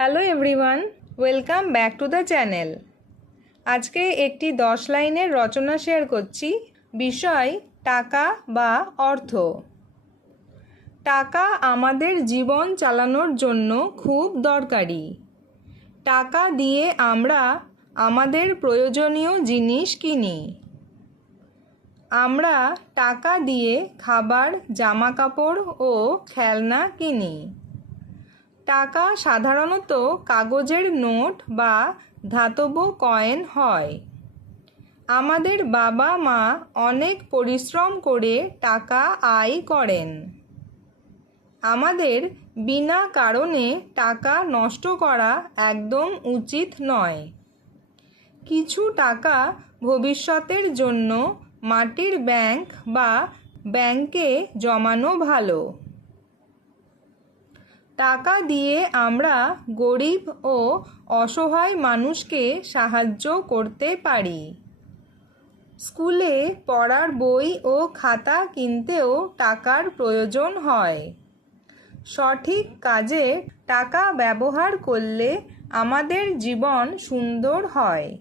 Hello everyone, welcome back to the channel. আজকে একটি 10 লাইনের রচনা শেয়ার করছি। বিষয় টাকা বা অর্থ। টাকা আমাদের জীবন চালানোর জন্য খুব দরকারি। টাকা দিয়ে আমরা আমাদের প্রয়োজনীয় জিনিস কিনি। আমরা টাকা দিয়ে খাবার, জামাকাপড় ও খেলনা কিনি। টাকা সাধারণত কাগজের নোট বা ধাতব কয়েন হয়। আমাদের বাবা মা অনেক পরিশ্রম করে টাকা আয় করেন। আমাদের বিনা কারণে টাকা নষ্ট করা একদম উচিত নয়। কিছু টাকা ভবিষ্যতের জন্য মাটির ব্যাংক বা ব্যাংকে জমানো ভালো। টাকা দিয়ে আমরা গরিব ও অসহায় মানুষকে সাহায্য করতে পারি। স্কুলে পড়ার বই ও খাতা কিনতেও টাকার প্রয়োজন হয়। সঠিক কাজে টাকা ব্যবহার করলে আমাদের জীবন সুন্দর হয়।